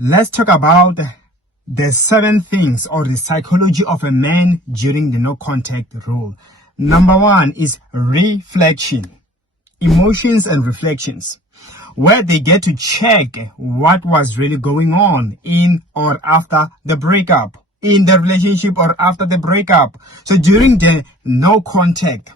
Let's talk about the 7 things or the psychology of a man during the no contact rule. Number 1 is reflection, emotions and reflections, where they get to check what was really going on in or after the breakup, in the relationship or after the breakup. So during the no contact,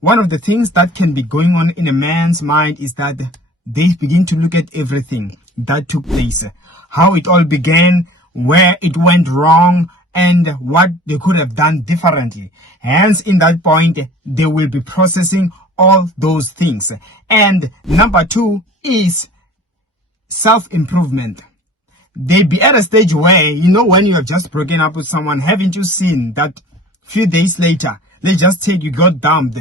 one of the things that can be going on in a man's mind is that they begin to look at everything that took place, how it all began, where it went wrong, and what they could have done differently. Hence, in that point, they will be processing all those things. And number 2 is self-improvement. They be at a stage where, when you have just broken up with someone, haven't you seen that few days later, let's just say you got dumped.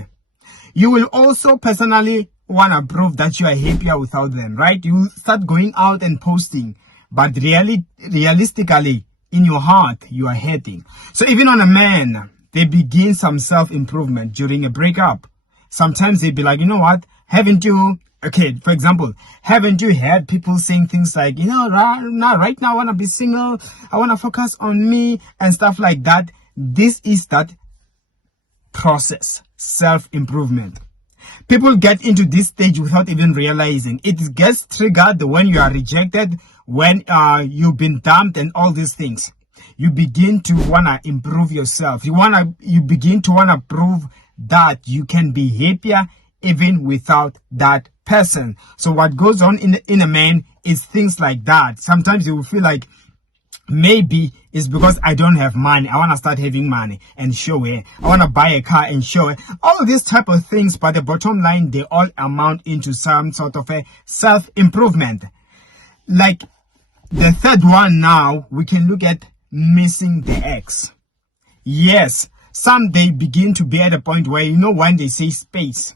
You will also personally want to prove that you are happier without them, right? You start going out and posting, but realistically, in your heart, you are hating. So even on a man, they begin some self-improvement during a breakup. Sometimes they be like, you know what, haven't you, for example, haven't you heard people saying things like, right now I want to be single, I want to focus on me and stuff like that. This is that process, self-improvement. People get into this stage without even realizing. It gets triggered when you are rejected, when you've been dumped and all these things. You begin to want to improve yourself. You begin to want to prove that you can be happier even without that person. So what goes on in a man is things like that. Sometimes you will feel like, maybe it's because I don't have money. I want to start having money and show it. I want to buy a car and show it. All these type of things, but the bottom line, they all amount into some sort of a self-improvement. Like the third one now, we can look at missing the ex. Yes, some they begin to be at a point where, when they say space,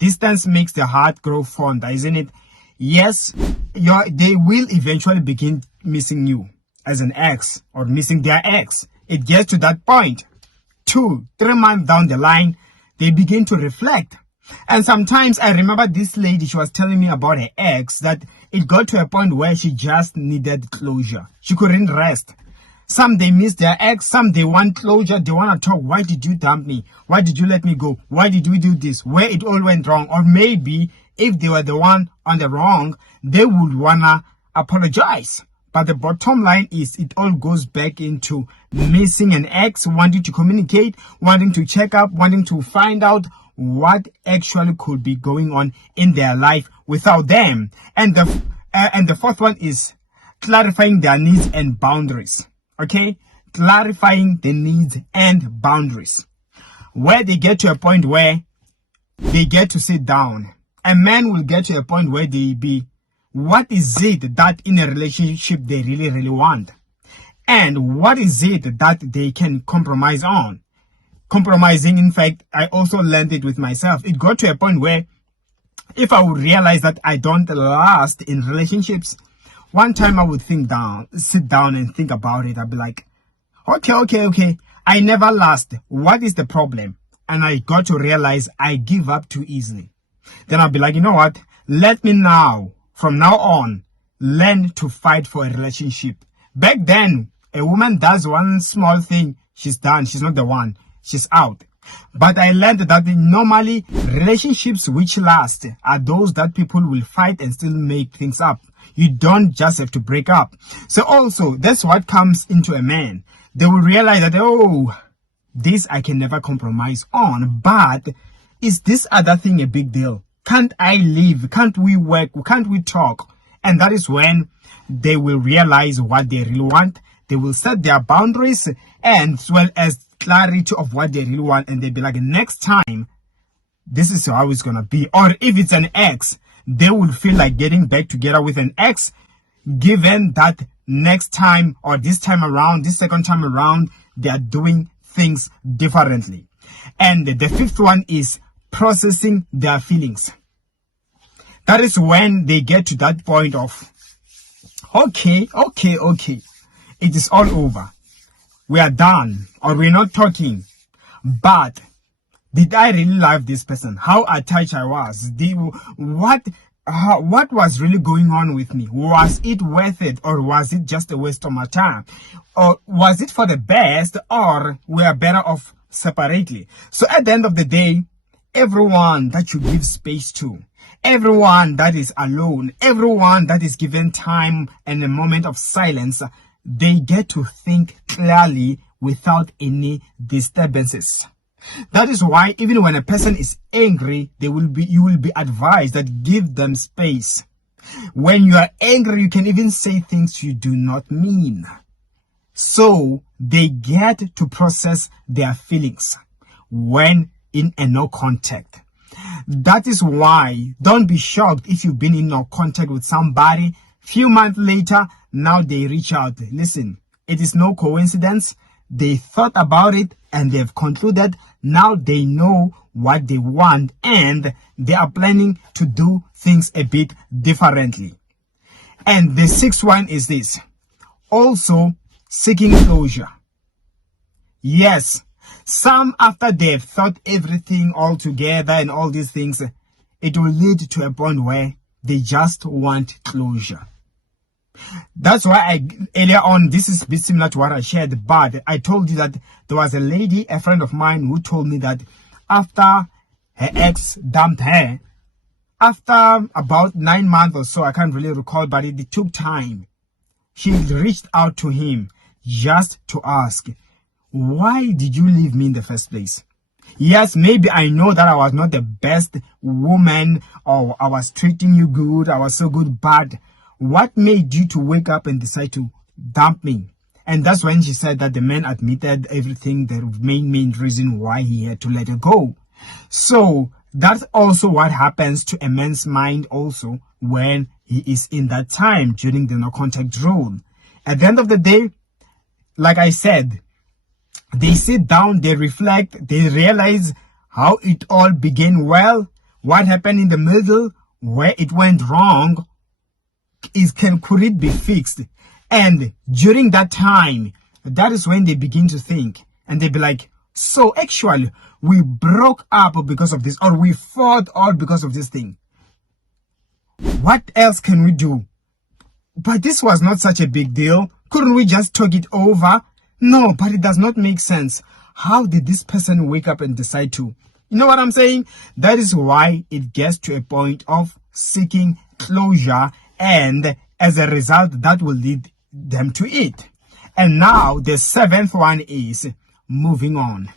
distance makes the heart grow fonder, isn't it? Yes, they will eventually begin missing you as an ex or missing their ex. It gets to that point. 2-3 months down the line, they begin to reflect. And sometimes I remember this lady, she was telling me about her ex, that it got to a point where she just needed closure. She couldn't rest. Some they miss their ex, some they want closure, they want to talk. Why did you dump me? Why did you let me go? Why did we do this? Where it all went wrong? Or maybe if they were the one on the wrong, they would want to apologize. But the bottom line is it all goes back into missing an ex, wanting to communicate, wanting to check up, wanting to find out what actually could be going on in their life without them. And the fourth one is clarifying their needs and boundaries. Okay? Clarifying the needs and boundaries. Where they get to a point where they get to sit down. A man will get to a point where they be, what is it that in a relationship they really, really want? And what is it that they can compromise on? Compromising, in fact, I also learned it with myself. It got to a point where if I would realize that I don't last in relationships, one time I would sit down and think about it. I'd be like, okay. I never last. What is the problem? And I got to realize I give up too easily. Then I'll be like, you know what? Let me now, from now on, learn to fight for a relationship. Back then, a woman does one small thing, she's done. She's not the one. She's out. But I learned that normally relationships which last are those that people will fight and still make things up. You don't just have to break up. So also, that's what comes into a man. They will realize that, this I can never compromise on. But is this other thing a big deal? Can't I live? Can't we work? Can't we talk? And that is when they will realize what they really want. They will set their boundaries and as well as clarity of what they really want. And they'll be like, next time, this is how it's going to be. Or if it's an ex, they will feel like getting back together with an ex, given that next time or this time around, this second time around, they are doing things differently. And the fifth one is processing their feelings. That is when they get to that point of, okay. It is all over. We are done or we're not talking. But did I really love this person? How attached I was? What what was really going on with me? Was it worth it, or was it just a waste of my time? Or was it for the best, or we are better off separately? So at the end of the day, everyone that you give space to, everyone that is alone, everyone that is given time and a moment of silence, they get to think clearly without any disturbances. That is why even when a person is angry, you will be advised that give them space. When you are angry, you can even say things you do not mean. So they get to process their feelings when in a no contact. That is why don't be shocked if you've been in no contact with somebody. Few months later, now they reach out. Listen, it is no coincidence. They thought about it and they've concluded. Now they know what they want and they are planning to do things a bit differently. And the sixth one is this. Also, seeking closure. Yes, some after they've thought everything all together and all these things, it will lead to a point where they just want closure. That's why earlier on, this is a bit similar to what I shared, but I told you that there was a lady, a friend of mine, who told me that after her ex dumped her, after about 9 months or so, I can't really recall, but it took time, she reached out to him just to ask, why did you leave me in the first place? Yes, maybe I know that I was not the best woman, or I was treating you good, I was so good, but what made you to wake up and decide to dump me? And that's when she said that the man admitted everything, the main reason why he had to let her go. So that's also what happens to a man's mind also when he is in that time during the no contact rule. At the end of the day, like I said, they sit down, they reflect, they realize how it all began well, what happened in the middle, where it went wrong, could it be fixed? And during that time, that is when they begin to think, and they be like, so actually we broke up because of this, or we fought all because of this thing. What else can we do? But this was not such a big deal. Couldn't we just talk it over? No, but it does not make sense. How did this person wake up and decide to? You know what I'm saying? That is why it gets to a point of seeking closure, and as a result, that will lead them to it. And now the seventh one is moving on.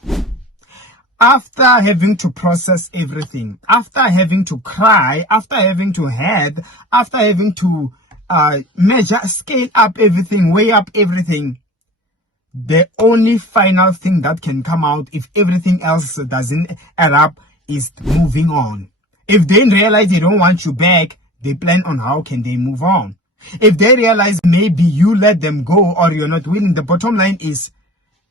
After having to process everything, after having to cry, after having to hurt, after having to measure, scale up everything, weigh up everything, the only final thing that can come out if everything else doesn't add up is moving on. If they realize they don't want you back, they plan on how can they move on. If they realize maybe you let them go or you're not willing, the bottom line is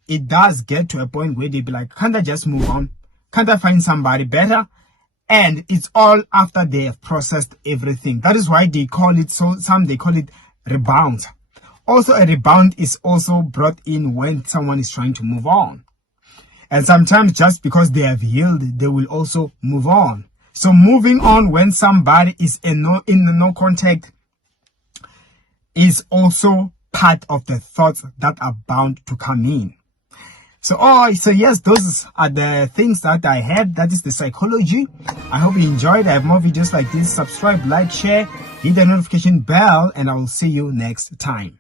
it does get to a point where they be like, can't I just move on? Can't I find somebody better? And it's all after they have processed everything. That is why they call it, they call it rebound. Also, a rebound is also brought in when someone is trying to move on. And sometimes just because they have healed, they will also move on. So moving on when somebody is in no contact is also part of the thoughts that are bound to come in. So yes, those are the things that I had. That is the psychology. I hope you enjoyed. I have more videos like this. Subscribe, like, share, hit the notification bell, and I will see you next time.